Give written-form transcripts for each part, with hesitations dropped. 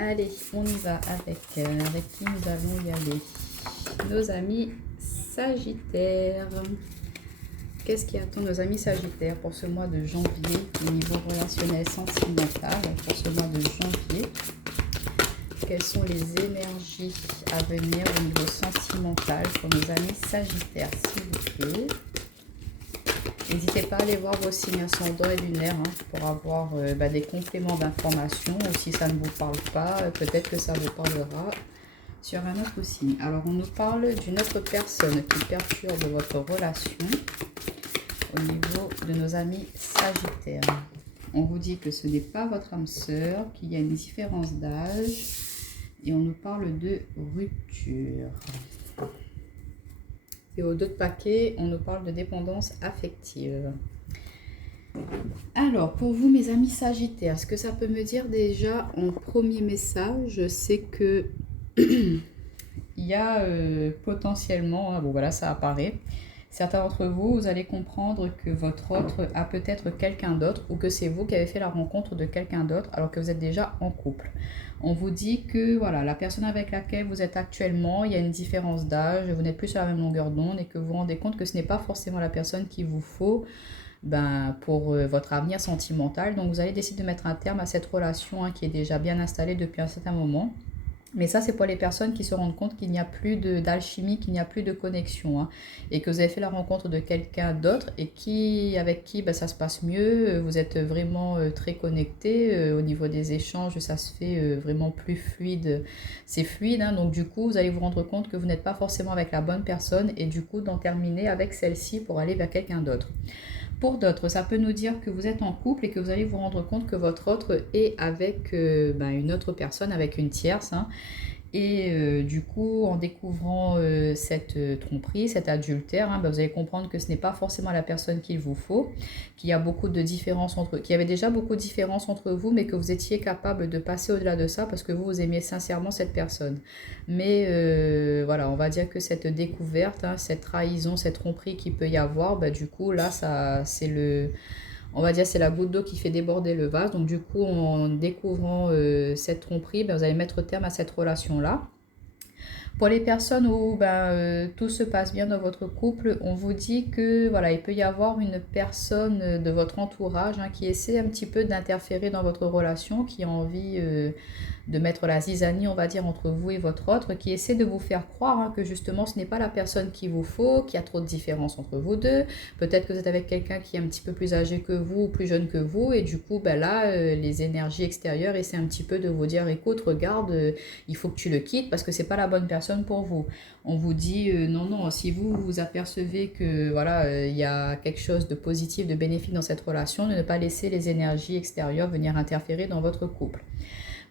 Allez, on y va avec qui nous allons y aller. Nos amis Sagittaires. Qu'est-ce qui attend nos amis Sagittaires pour ce mois de janvier au niveau relationnel sentimental, pour ce mois de janvier? Quelles sont les énergies à venir au niveau sentimental pour nos amis Sagittaires, s'il vous plaît? N'hésitez pas à aller voir vos signes ascendants et lunaires pour avoir des compléments d'informations, ou si ça ne vous parle pas, peut-être que ça vous parlera sur un autre signe. Alors, on nous parle d'une autre personne qui perturbe votre relation au niveau de nos amis Sagittaires. On vous dit que ce n'est pas votre âme sœur, qu'il y a une différence d'âge, et on nous parle de rupture. Et au dos de paquet, on nous parle de dépendance affective. Alors, pour vous, mes amis Sagittaires, ce que ça peut me dire déjà en premier message, c'est que il y a potentiellement, bon voilà, ça apparaît. Certains d'entre vous, vous allez comprendre que votre autre a peut-être quelqu'un d'autre, ou que c'est vous qui avez fait la rencontre de quelqu'un d'autre alors que vous êtes déjà en couple. On vous dit que voilà, la personne avec laquelle vous êtes actuellement, il y a une différence d'âge, vous n'êtes plus sur la même longueur d'onde et que vous vous rendez compte que ce n'est pas forcément la personne qu'il vous faut pour votre avenir sentimental. Donc vous allez décider de mettre un terme à cette relation qui est déjà bien installée depuis un certain moment. Mais ça, c'est pour les personnes qui se rendent compte qu'il n'y a plus d'alchimie, qu'il n'y a plus de connexion, et que vous avez fait la rencontre de quelqu'un d'autre et avec qui ça se passe mieux. Vous êtes vraiment très connecté au niveau des échanges, ça se fait vraiment plus fluide. C'est fluide, donc du coup, vous allez vous rendre compte que vous n'êtes pas forcément avec la bonne personne et du coup, d'en terminer avec celle-ci pour aller vers quelqu'un d'autre. Pour d'autres, ça peut nous dire que vous êtes en couple et que vous allez vous rendre compte que votre autre est avec une autre personne, avec une tierce. Et du coup, en découvrant cette tromperie, cet adultère, vous allez comprendre que ce n'est pas forcément la personne qu'il vous faut, qu'il y a beaucoup de différences qu'il y avait déjà beaucoup de différences entre vous, mais que vous étiez capable de passer au-delà de ça parce que vous aimiez sincèrement cette personne. Mais voilà, on va dire que cette découverte, cette trahison, cette tromperie qu'il peut y avoir, du coup, là, on va dire c'est la goutte d'eau qui fait déborder le vase. Donc du coup, en découvrant cette tromperie, vous allez mettre terme à cette relation-là. Pour les personnes où tout se passe bien dans votre couple, on vous dit que voilà, il peut y avoir une personne de votre entourage qui essaie un petit peu d'interférer dans votre relation, qui a envie de mettre la zizanie, on va dire, entre vous et votre autre, qui essaie de vous faire croire que justement ce n'est pas la personne qu'il vous faut, qu'il y a trop de différences entre vous deux. Peut-être que vous êtes avec quelqu'un qui est un petit peu plus âgé que vous ou plus jeune que vous, et du coup les énergies extérieures essaient un petit peu de vous dire écoute, regarde, il faut que tu le quittes parce que c'est pas la bonne personne pour vous. On vous dit non, si vous apercevez que voilà, il y a quelque chose de positif, de bénéfique dans cette relation, de ne pas laisser les énergies extérieures venir interférer dans votre couple.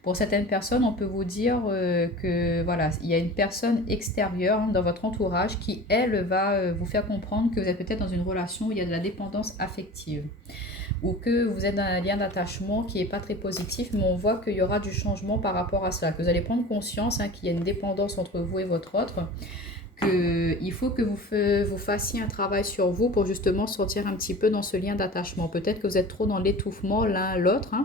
Pour certaines personnes, on peut vous dire que voilà, il y a une personne extérieure dans votre entourage qui, elle, va vous faire comprendre que vous êtes peut-être dans une relation où il y a de la dépendance affective ou que vous êtes dans un lien d'attachement qui n'est pas très positif, mais on voit qu'il y aura du changement par rapport à cela, que vous allez prendre conscience qu'il y a une dépendance entre vous et votre autre, qu'il faut que vous fassiez un travail sur vous pour justement sortir un petit peu dans ce lien d'attachement. Peut-être que vous êtes trop dans l'étouffement l'un à l'autre,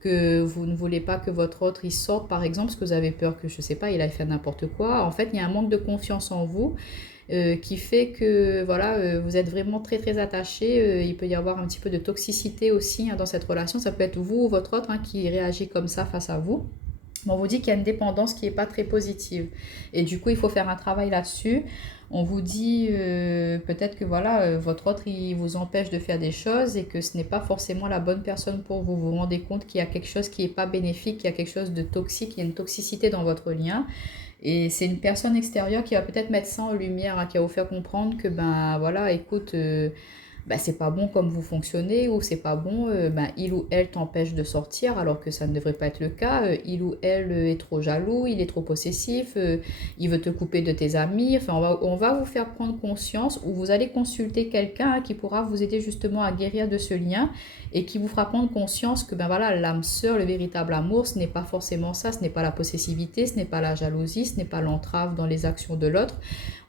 que vous ne voulez pas que votre autre il sorte par exemple parce que vous avez peur que, je sais pas, il aille faire n'importe quoi. En fait, il y a un manque de confiance en vous qui fait que voilà, vous êtes vraiment très très attaché. Il peut y avoir un petit peu de toxicité aussi dans cette relation. Ça peut être vous ou votre autre qui réagit comme ça face à vous. On vous dit qu'il y a une dépendance qui n'est pas très positive. Et du coup, il faut faire un travail là-dessus. On vous dit peut-être que voilà, votre autre, il vous empêche de faire des choses et que ce n'est pas forcément la bonne personne pour vous. Vous vous rendez compte qu'il y a quelque chose qui n'est pas bénéfique, qu'il y a quelque chose de toxique, il y a une toxicité dans votre lien. Et c'est une personne extérieure qui va peut-être mettre ça en lumière, qui va vous faire comprendre que voilà, écoute, c'est pas bon comme vous fonctionnez, ou c'est pas bon, il ou elle t'empêche de sortir alors que ça ne devrait pas être le cas. Il ou elle est trop jaloux, il est trop possessif, il veut te couper de tes amis. Enfin, on va vous faire prendre conscience, ou vous allez consulter quelqu'un qui pourra vous aider justement à guérir de ce lien et qui vous fera prendre conscience que voilà, l'âme sœur, le véritable amour, ce n'est pas forcément ça, ce n'est pas la possessivité, ce n'est pas la jalousie, ce n'est pas l'entrave dans les actions de l'autre.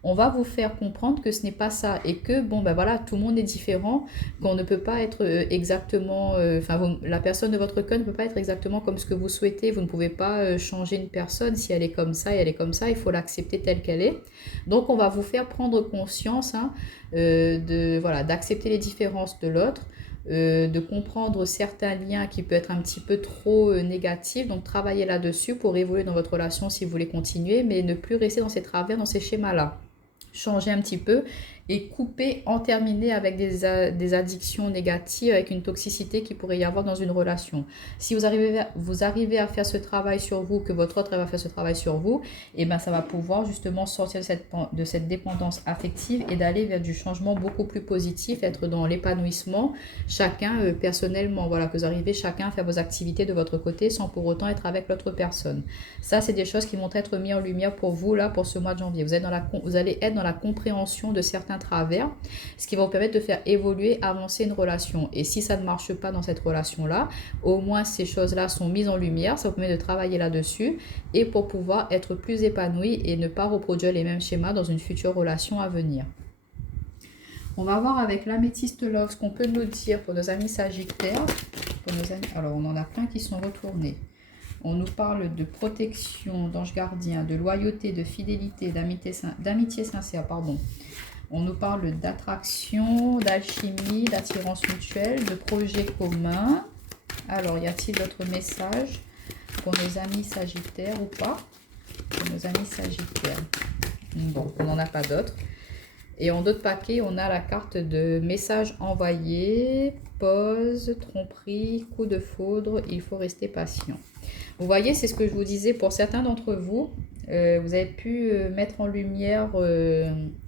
on va vous faire comprendre que ce n'est pas ça et que, bon, ben voilà, tout le monde est différent, qu'on ne peut pas être exactement, la personne de votre cœur ne peut pas être exactement comme ce que vous souhaitez. Vous ne pouvez pas changer une personne si elle est comme ça et elle est comme ça. Il faut l'accepter telle qu'elle est. Donc, on va vous faire prendre conscience voilà, d'accepter les différences de l'autre. De comprendre certains liens qui peuvent être un petit peu trop négatifs. Donc, travaillez là-dessus pour évoluer dans votre relation si vous voulez continuer, mais ne plus rester dans ces travers, dans ces schémas-là. Changer un petit peu et couper, en terminer avec des addictions négatives, avec une toxicité qui pourrait y avoir dans une relation. Si vous arrivez à faire ce travail sur vous, que votre autre va faire ce travail sur vous, et ben ça va pouvoir justement sortir de cette dépendance affective et d'aller vers du changement beaucoup plus positif, être dans l'épanouissement, chacun personnellement, voilà, que vous arrivez chacun à faire vos activités de votre côté sans pour autant être avec l'autre personne. Ça, c'est des choses qui vont être mises en lumière pour vous, là, pour ce mois de janvier. Vous allez être dans la compréhension de certains travers, ce qui va vous permettre de faire évoluer, avancer une relation. Et si ça ne marche pas dans cette relation-là, au moins ces choses-là sont mises en lumière, ça vous permet de travailler là-dessus et pour pouvoir être plus épanoui et ne pas reproduire les mêmes schémas dans une future relation à venir. On va voir avec l'améthyste love ce qu'on peut nous dire pour nos amis sagittaires. Alors, on en a plein qui sont retournés. On nous parle de protection, d'ange gardien, de loyauté, de fidélité, d'amitié sincère, pardon. On nous parle d'attraction, d'alchimie, d'attirance mutuelle, de projet commun. Alors, y a-t-il d'autres messages pour nos amis sagittaires ou pas? Pour nos amis sagittaires. Bon, on n'en a pas d'autres. Et en d'autres paquets, on a la carte de message envoyé, pause, tromperie, coup de foudre, il faut rester patient. Vous voyez, c'est ce que je vous disais pour certains d'entre vous. Vous avez pu mettre en lumière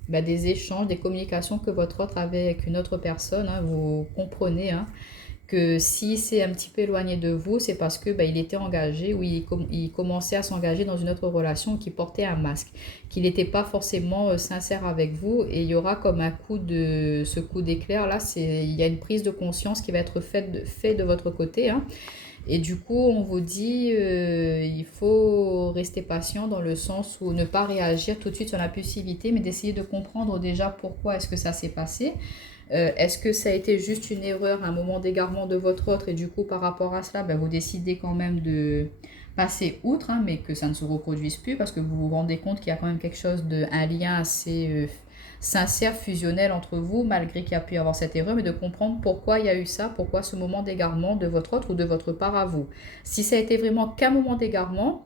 des échanges, des communications que votre autre avait avec une autre personne. Vous comprenez que si c'est un petit peu éloigné de vous, c'est parce que il était engagé ou il commençait à s'engager dans une autre relation qui portait un masque, qu'il n'était pas forcément sincère avec vous et il y aura comme ce coup d'éclair là, il y a une prise de conscience qui va être faite de votre côté. Et du coup, on vous dit, il faut rester patient dans le sens où ne pas réagir tout de suite sur l'impulsivité, mais d'essayer de comprendre déjà pourquoi est-ce que ça s'est passé. Est-ce que ça a été juste une erreur, un moment d'égarement de votre autre et du coup, par rapport à cela, vous décidez quand même de passer outre, mais que ça ne se reproduise plus parce que vous vous rendez compte qu'il y a quand même quelque chose un lien assez sincère, fusionnel entre vous, malgré qu'il y a pu y avoir cette erreur, mais de comprendre pourquoi il y a eu ça, pourquoi ce moment d'égarement de votre autre ou de votre part à vous. Si ça a été vraiment qu'un moment d'égarement,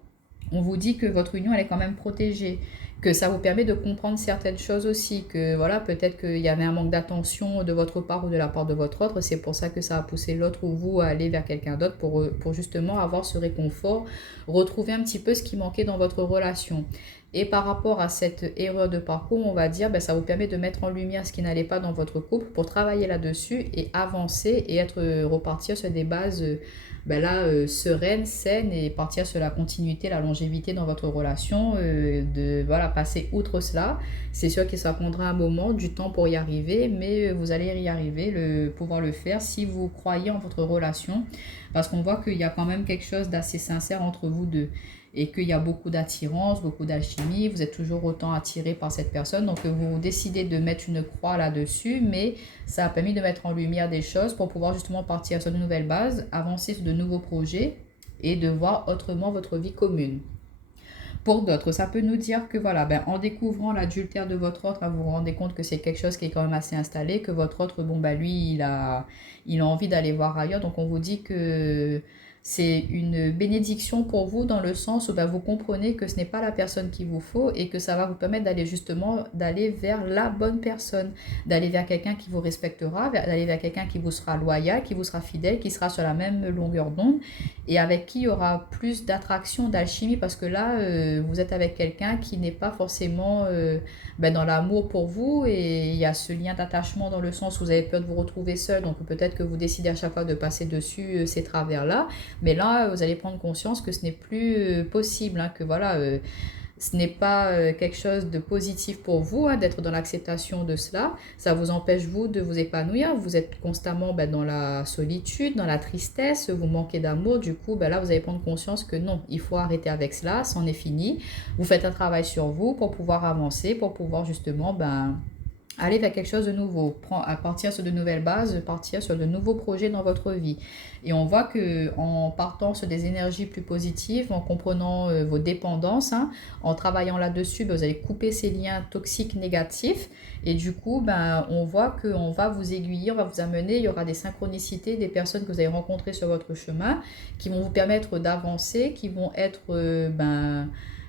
on vous dit que votre union, elle est quand même protégée, que ça vous permet de comprendre certaines choses aussi, que voilà, peut-être qu'il y avait un manque d'attention de votre part ou de la part de votre autre, c'est pour ça que ça a poussé l'autre ou vous à aller vers quelqu'un d'autre pour justement avoir ce réconfort, retrouver un petit peu ce qui manquait dans votre relation. Et par rapport à cette erreur de parcours, on va dire, ça vous permet de mettre en lumière ce qui n'allait pas dans votre couple pour travailler là-dessus et avancer et repartir sur des bases sereines, saines et partir sur la continuité, la longévité dans votre relation, passer outre cela. C'est sûr que ça prendra un moment, du temps pour y arriver, mais vous allez y arriver, pouvoir le faire si vous croyez en votre relation, parce qu'on voit qu'il y a quand même quelque chose d'assez sincère entre vous deux. Et qu'il y a beaucoup d'attirance, beaucoup d'alchimie, vous êtes toujours autant attiré par cette personne, donc vous décidez de mettre une croix là-dessus, mais ça a permis de mettre en lumière des choses pour pouvoir justement partir sur de nouvelles bases, avancer sur de nouveaux projets et de voir autrement votre vie commune. Pour d'autres, ça peut nous dire que voilà, en l'adultère de votre autre, vous vous rendez compte que c'est quelque chose qui est quand même assez installé, que votre autre, lui, il a envie d'aller voir ailleurs, donc on vous dit que c'est une bénédiction pour vous dans le sens où vous comprenez que ce n'est pas la personne qu'il vous faut et que ça va vous permettre d'aller vers la bonne personne, d'aller vers quelqu'un qui vous respectera, d'aller vers quelqu'un qui vous sera loyal, qui vous sera fidèle, qui sera sur la même longueur d'onde et avec qui il y aura plus d'attraction, d'alchimie parce que là, vous êtes avec quelqu'un qui n'est pas forcément dans l'amour pour vous et il y a ce lien d'attachement dans le sens où vous avez peur de vous retrouver seul, donc peut-être que vous décidez à chaque fois de passer dessus ces travers-là. Mais là, vous allez prendre conscience que ce n'est plus possible, que voilà, ce n'est pas quelque chose de positif pour vous, hein, d'être dans l'acceptation de cela. Ça vous empêche, vous, de vous épanouir. Vous êtes constamment dans la solitude, dans la tristesse, vous manquez d'amour. Du coup, là, vous allez prendre conscience que non, il faut arrêter avec cela, c'en est fini. Vous faites un travail sur vous pour pouvoir avancer, pour pouvoir justement aller vers quelque chose de nouveau, à partir sur de nouvelles bases, partir sur de nouveaux projets dans votre vie. Et on voit que en partant sur des énergies plus positives, en comprenant vos dépendances, hein, en travaillant là-dessus, vous allez couper ces liens toxiques négatifs. Et du coup, on voit qu'on va vous aiguiller, on va vous amener, il y aura des synchronicités, des personnes que vous allez rencontrer sur votre chemin qui vont vous permettre d'avancer, qui vont être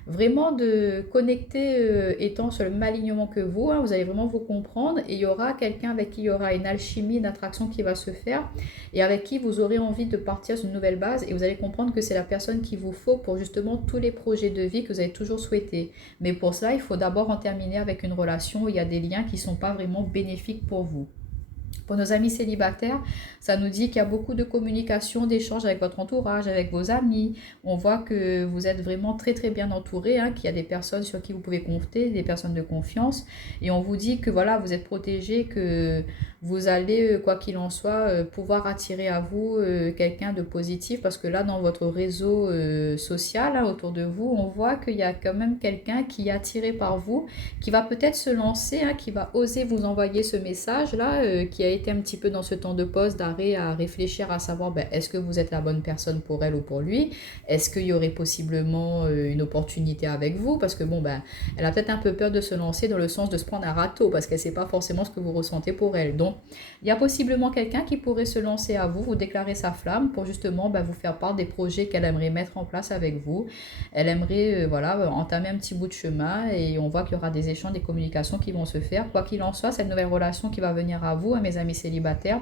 vraiment de connecter étant sur le même alignement que vous, hein, vous allez vraiment vous comprendre et il y aura quelqu'un avec qui il y aura une alchimie, une attraction qui va se faire et avec qui vous aurez envie de partir sur une nouvelle base et vous allez comprendre que c'est la personne qu'il vous faut pour justement tous les projets de vie que vous avez toujours souhaité. Mais pour ça, il faut d'abord en terminer avec une relation où il y a des liens qui ne sont pas vraiment bénéfiques pour vous. Pour nos amis célibataires, ça nous dit qu'il y a beaucoup de communication, d'échanges avec votre entourage, avec vos amis. On voit que vous êtes vraiment très très bien entouré, hein, qu'il y a des personnes sur qui vous pouvez compter, des personnes de confiance. Et on vous dit que voilà, vous êtes protégé, que vous allez, quoi qu'il en soit, pouvoir attirer à vous quelqu'un de positif. Parce que là, dans votre réseau social, hein, autour de vous, on voit qu'il y a quand même quelqu'un qui est attiré par vous, qui va peut-être se lancer, hein, qui va oser vous envoyer ce message-là, qui a été un petit peu dans ce temps de pause, d'arrêt, à réfléchir, à savoir est-ce que vous êtes la bonne personne pour elle ou pour lui, est-ce qu'il y aurait possiblement une opportunité avec vous, parce que elle a peut-être un peu peur de se lancer dans le sens de se prendre un râteau, parce qu'elle ne sait pas forcément ce que vous ressentez pour elle. Donc il y a possiblement quelqu'un qui pourrait se lancer à vous, vous déclarer sa flamme pour justement vous faire part des projets qu'elle aimerait mettre en place avec vous. Elle aimerait entamer un petit bout de chemin et on voit qu'il y aura des échanges, des communications qui vont se faire. Quoi qu'il en soit, cette nouvelle relation qui va venir à vous, à mes amis célibataires,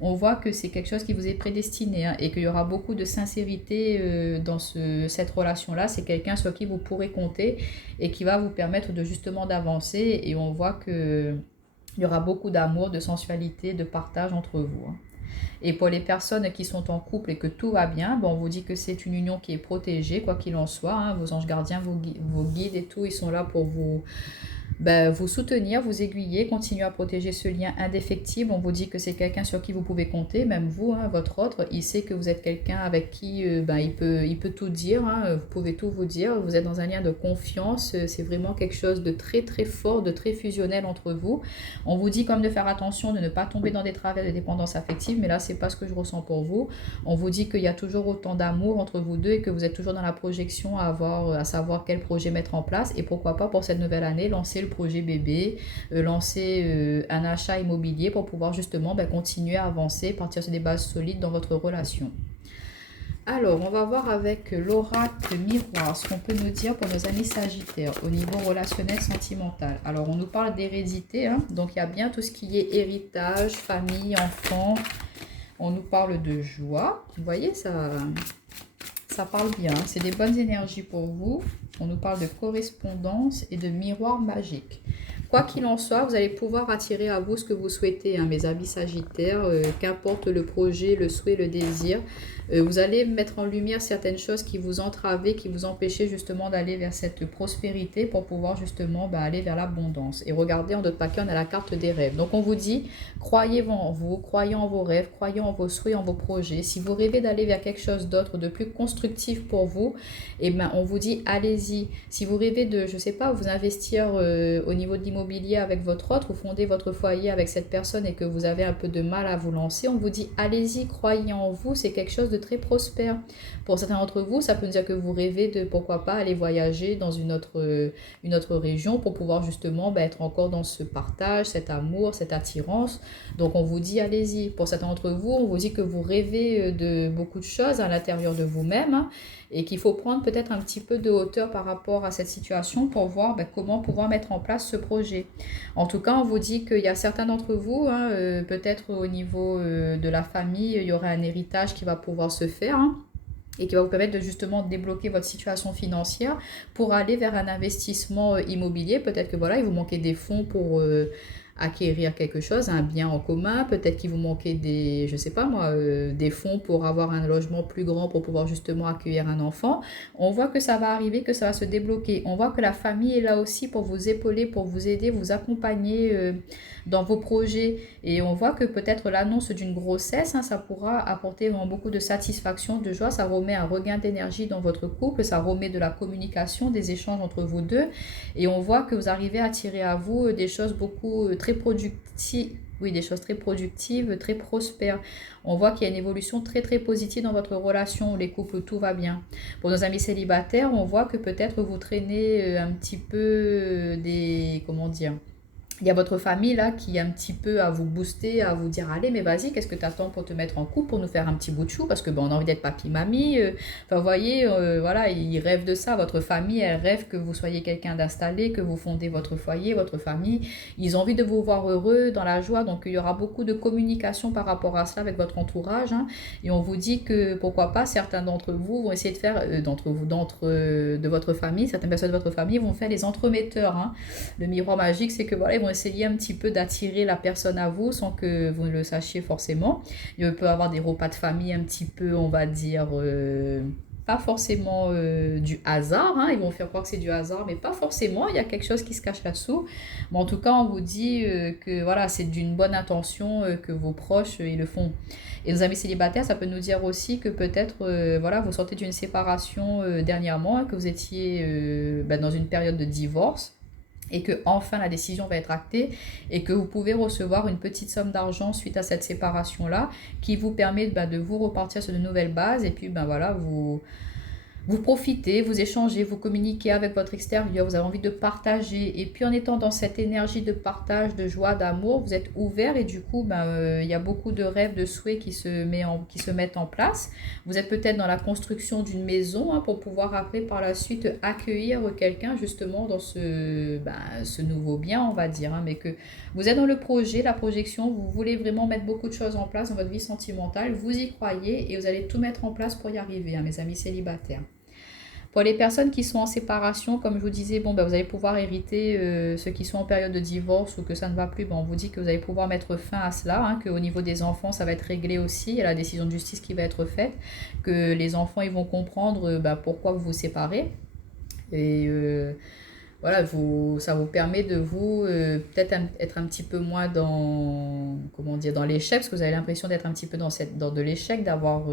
on voit que c'est quelque chose qui vous est prédestiné, hein, et qu'il y aura beaucoup de sincérité dans cette relation-là. C'est quelqu'un sur qui vous pourrez compter et qui va vous permettre de justement d'avancer et on voit que il y aura beaucoup d'amour, de sensualité, de partage entre vous, hein. Et pour les personnes qui sont en couple et que tout va bien, on vous dit que c'est une union qui est protégée, quoi qu'il en soit, hein. Vos anges gardiens, vos guides et tout, ils sont là pour vous soutenir, vous aiguiller, continuer à protéger ce lien indéfectible. On vous dit que c'est quelqu'un sur qui vous pouvez compter, même vous, hein, votre autre, il sait que vous êtes quelqu'un avec qui il peut tout dire, hein, vous pouvez tout vous dire, vous êtes dans un lien de confiance, c'est vraiment quelque chose de très très fort, de très fusionnel entre vous. On vous dit comme de faire attention, de ne pas tomber dans des travers de dépendance affective, mais là c'est pas ce que je ressens pour vous. On vous dit qu'il y a toujours autant d'amour entre vous deux et que vous êtes toujours dans la projection à savoir quel projet mettre en place et pourquoi pas pour cette nouvelle année lancer le projet bébé, lancer un achat immobilier pour pouvoir justement continuer à avancer, partir sur des bases solides dans votre relation. Alors, on va voir avec l'oracle miroir ce qu'on peut nous dire pour nos amis sagittaires au niveau relationnel sentimental. Alors, on nous parle d'hérédité, hein, donc il y a bien tout ce qui est héritage, famille, enfants. On nous parle de joie. Vous voyez, ça parle bien, hein. C'est des bonnes énergies pour vous. On nous parle de correspondance et de miroir magique. Quoi qu'il en soit, vous allez pouvoir attirer à vous ce que vous souhaitez, hein, mes amis sagittaires, qu'importe le projet, le souhait, le désir. Vous allez mettre en lumière certaines choses qui vous entravaient, qui vous empêchaient justement d'aller vers cette prospérité pour pouvoir justement aller vers l'abondance. Et regardez, en d'autres paquets, on a la carte des rêves. Donc on vous dit, croyez en vous, croyez en vos rêves, croyez en vos souhaits, en vos projets. Si vous rêvez d'aller vers quelque chose d'autre, de plus constructif pour vous, on vous dit, allez-y. Si vous rêvez de, je sais pas, vous investir au niveau de l'immobilier avec votre autre, ou fonder votre foyer avec cette personne et que vous avez un peu de mal à vous lancer, on vous dit, allez-y, croyez en vous, c'est quelque chose de très prospère. Pour certains d'entre vous, ça peut nous dire que vous rêvez de, pourquoi pas, aller voyager dans une autre région pour pouvoir justement être encore dans ce partage, cet amour, cette attirance. Donc on vous dit, allez-y. Pour certains d'entre vous, on vous dit que vous rêvez de beaucoup de choses à l'intérieur de vous-même, hein, et qu'il faut prendre peut-être un petit peu de hauteur par rapport à cette situation pour voir comment pouvoir mettre en place ce projet. En tout cas, on vous dit qu'il y a certains d'entre vous, hein, peut-être au niveau de la famille, il y aura un héritage qui va pouvoir se faire, hein, et qui va vous permettre de justement débloquer votre situation financière pour aller vers un investissement immobilier. Peut-être que voilà, il vous manquait des fonds pour acquérir quelque chose, un bien en commun, peut-être qu'il vous manquait des, je sais pas moi, des fonds pour avoir un logement plus grand pour pouvoir justement accueillir un enfant. On voit que ça va arriver, que ça va se débloquer. On voit que la famille est là aussi pour vous épauler, pour vous aider, vous accompagner dans vos projets. Et on voit que peut-être l'annonce d'une grossesse, hein, ça pourra apporter vraiment beaucoup de satisfaction, de joie. Ça remet un regain d'énergie dans votre couple, ça remet de la communication, des échanges entre vous deux. Et on voit que vous arrivez à tirer à vous des choses beaucoup très productives. Oui, des choses très productives, très prospères. On voit qu'il y a une évolution très très positive dans votre relation, les couples, tout va bien. Pour nos amis célibataires, on voit que peut-être vous traînez un petit peu des, comment dire, il y a votre famille là qui est un petit peu à vous booster, à vous dire allez mais vas-y, qu'est-ce que tu attends pour te mettre en couple, pour nous faire un petit bout de chou parce que on a envie d'être papy mamie. Enfin vous voyez, voilà, ils rêvent de ça, votre famille, elle rêve que vous soyez quelqu'un d'installé, que vous fondez votre foyer, votre famille. Ils ont envie de vous voir heureux, dans la joie, donc il y aura beaucoup de communication par rapport à cela avec votre entourage, hein. Et on vous dit que pourquoi pas certains d'entre vous vont essayer de faire, de votre famille, certaines personnes de votre famille vont faire les entremetteurs, hein. Le miroir magique, c'est que voilà, ils vont essayer un petit peu d'attirer la personne à vous sans que vous ne le sachiez forcément. Il peut y avoir des repas de famille un petit peu, on va dire, pas forcément du hasard, hein. Ils vont faire croire que c'est du hasard, mais pas forcément, il y a quelque chose qui se cache là-dessous. Mais en tout cas, on vous dit que voilà, c'est d'une bonne intention que vos proches ils le font. Et nos amis célibataires, ça peut nous dire aussi que peut-être voilà, vous sortez d'une séparation dernièrement, hein, que vous étiez dans une période de divorce et que enfin la décision va être actée et que vous pouvez recevoir une petite somme d'argent suite à cette séparation-là qui vous permet de vous repartir sur de nouvelles bases et puis voilà, vous profitez, vous échangez, vous communiquez avec votre extérieur, vous avez envie de partager. Et puis en étant dans cette énergie de partage, de joie, d'amour, vous êtes ouvert et du coup, il y a beaucoup de rêves, de souhaits qui se mettent en place. Vous êtes peut-être dans la construction d'une maison, hein, pour pouvoir après par la suite accueillir quelqu'un justement dans ce nouveau bien, on va dire, hein, mais que vous êtes dans le projet, la projection, vous voulez vraiment mettre beaucoup de choses en place dans votre vie sentimentale, vous y croyez et vous allez tout mettre en place pour y arriver, hein, mes amis célibataires. Pour les personnes qui sont en séparation, comme je vous disais, vous allez pouvoir hériter ceux qui sont en période de divorce ou que ça ne va plus. On vous dit que vous allez pouvoir mettre fin à cela, hein, qu'au niveau des enfants, ça va être réglé aussi. Il y a la décision de justice qui va être faite, que les enfants ils vont comprendre pourquoi vous vous séparez. Et voilà, ça vous permet de vous peut-être être un petit peu moins dans, comment dire, dans l'échec, parce que vous avez l'impression d'être un petit peu dans de l'échec, d'avoir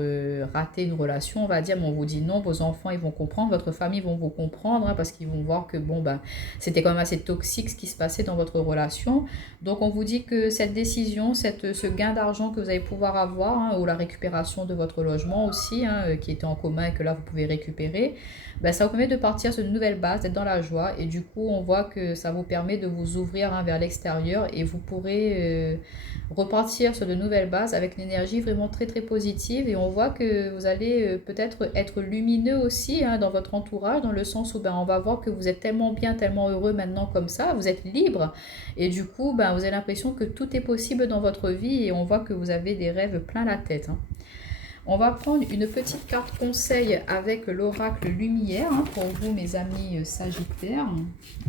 raté une relation, on va dire, mais on vous dit non, vos enfants ils vont comprendre, votre famille vont vous comprendre, hein, parce qu'ils vont voir que c'était quand même assez toxique ce qui se passait dans votre relation. Donc on vous dit que cette décision, ce gain d'argent que vous allez pouvoir avoir, hein, ou la récupération de votre logement aussi, hein, qui était en commun et que là vous pouvez récupérer, ça vous permet de partir sur de nouvelles bases, d'être dans la joie et du coup on voit que ça vous permet de vous ouvrir, hein, vers l'extérieur et vous pourrez repartir sur de nouvelles bases avec une énergie vraiment très très positive et on voit que vous allez peut-être être lumineux aussi, hein, dans votre entourage, dans le sens où on va voir que vous êtes tellement bien, tellement heureux maintenant comme ça, vous êtes libre et du coup vous avez l'impression que tout est possible dans votre vie et on voit que vous avez des rêves plein la tête, hein. On va prendre une petite carte conseil avec l'oracle lumière, hein, pour vous mes amis sagittaires.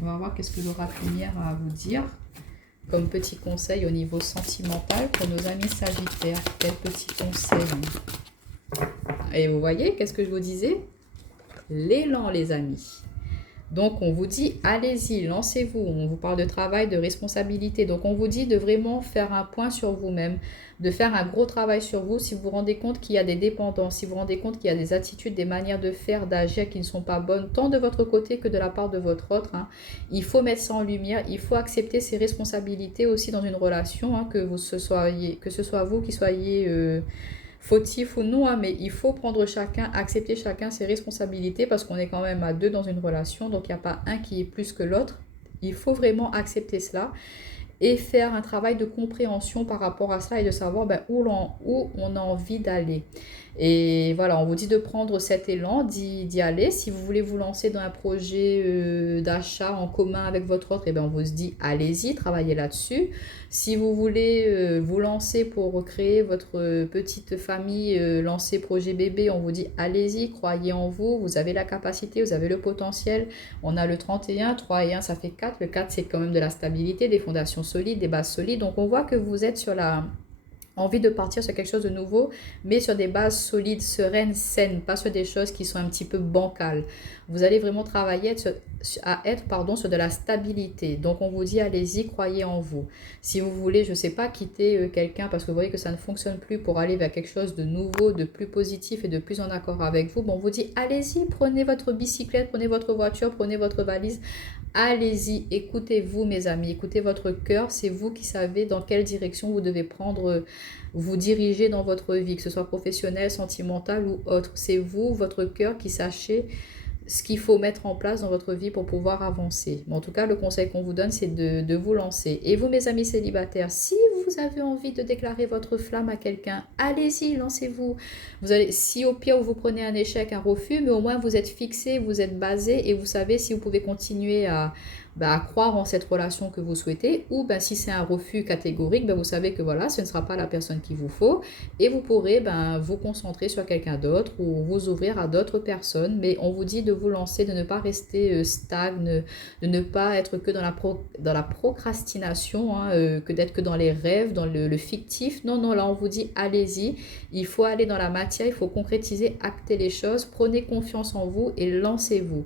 On va voir qu'est-ce que l'oracle lumière a à vous dire comme petit conseil au niveau sentimental pour nos amis sagittaires. Quel petit conseil? Et vous voyez, qu'est-ce que je vous disais? L'élan les amis. Donc on vous dit allez-y, lancez-vous, on vous parle de travail, de responsabilité. Donc on vous dit de vraiment faire un point sur vous-même, de faire un gros travail sur vous si vous vous rendez compte qu'il y a des dépendances, si vous vous rendez compte qu'il y a des attitudes, des manières de faire, d'agir qui ne sont pas bonnes, tant de votre côté que de la part de votre autre, hein. Il faut mettre ça en lumière, il faut accepter ses responsabilités aussi dans une relation, hein, que ce soit vous qui soyez fautif ou non, hein, mais il faut prendre chacun, accepter chacun ses responsabilités parce qu'on est quand même à deux dans une relation, donc il n'y a pas un qui est plus que l'autre. Il faut vraiment accepter cela et faire un travail de compréhension par rapport à cela et de savoir où on a envie d'aller. Et voilà, on vous dit de prendre cet élan, d'y aller. Si vous voulez vous lancer dans un projet d'achat en commun avec votre autre, on vous dit allez-y, travaillez là-dessus. Si vous voulez vous lancer pour créer votre petite famille, lancer projet bébé, on vous dit allez-y, croyez en vous, vous avez la capacité, vous avez le potentiel. On a le 31, 3 et 1, ça fait 4. Le 4, c'est quand même de la stabilité, des fondations solides, des bases solides. Donc on voit que vous êtes sur la envie de partir sur quelque chose de nouveau, mais sur des bases solides, sereines, saines, pas sur des choses qui sont un petit peu bancales. Vous allez vraiment travailler à être sur de la stabilité. Donc on vous dit, allez-y, croyez en vous. Si vous voulez, je ne sais pas, quitter quelqu'un parce que vous voyez que ça ne fonctionne plus pour aller vers quelque chose de nouveau, de plus positif et de plus en accord avec vous, bon, on vous dit, allez-y, prenez votre bicyclette, prenez votre voiture, prenez votre valise. Allez-y, écoutez-vous mes amis, écoutez votre cœur, c'est vous qui savez dans quelle direction vous devez prendre, vous diriger dans votre vie, que ce soit professionnel, sentimental ou autre. C'est vous, votre cœur qui sachez ce qu'il faut mettre en place dans votre vie pour pouvoir avancer. Mais en tout cas, le conseil qu'on vous donne, c'est de vous lancer. Et vous, mes amis célibataires, si vous avez envie de déclarer votre flamme à quelqu'un, allez-y, lancez-vous. Vous allez, si au pire, vous prenez un échec, un refus, mais au moins vous êtes fixé, vous êtes basé et vous savez si vous pouvez continuer à croire en cette relation que vous souhaitez, ou si c'est un refus catégorique, vous savez que voilà, ce ne sera pas la personne qu'il vous faut, et vous pourrez vous concentrer sur quelqu'un d'autre ou vous ouvrir à d'autres personnes. Mais on vous dit de vous lancer, de ne pas rester stagne, de ne pas être que dans la procrastination, que d'être que dans les rêves, dans le fictif. Non, non, là on vous dit allez-y, il faut aller dans la matière, il faut concrétiser, acter les choses, prenez confiance en vous et lancez-vous.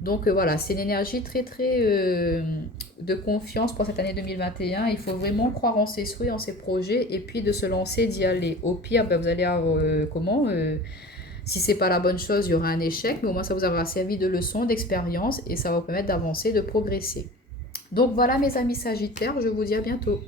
Donc voilà, c'est une énergie très de confiance pour cette année 2021. Il faut vraiment croire en ses souhaits, en ses projets et puis de se lancer, d'y aller. Au pire, vous allez avoir si c'est pas la bonne chose, il y aura un échec, mais au moins ça vous aura servi de leçon, d'expérience et ça va vous permettre d'avancer, de progresser. Donc voilà mes amis Sagittaires, je vous dis à bientôt.